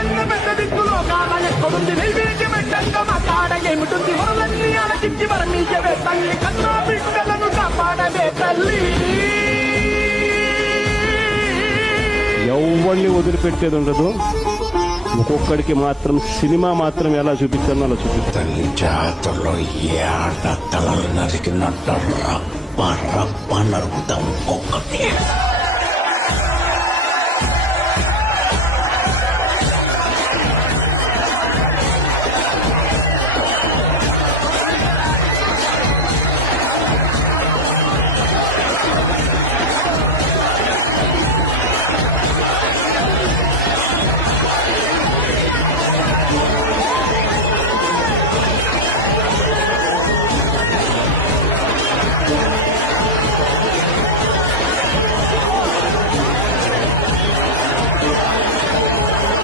కన్న పెద్ద దిక్కులో కాల ఎక్కడుంది నైవేద్యమెట్టంగా మా కాడ ఏమిటుంది వరలన్నీ ఆలకించి వరమీయవే తల్లి కన్నా బిడ్డలను కాపాడవే తల్లి. ఎవరిని వదిలిపెట్టేది ఉండదు. ఒక్కొక్కడికి మాత్రం సినిమా మాత్రం ఎలా చూపించాలో అలా చూపిస్తారు. తల్లి జాతరలో ఏట తలలు నరికినట్టు రప్ప రప్ప నరుకుతాం ఒక్కొక్కటి.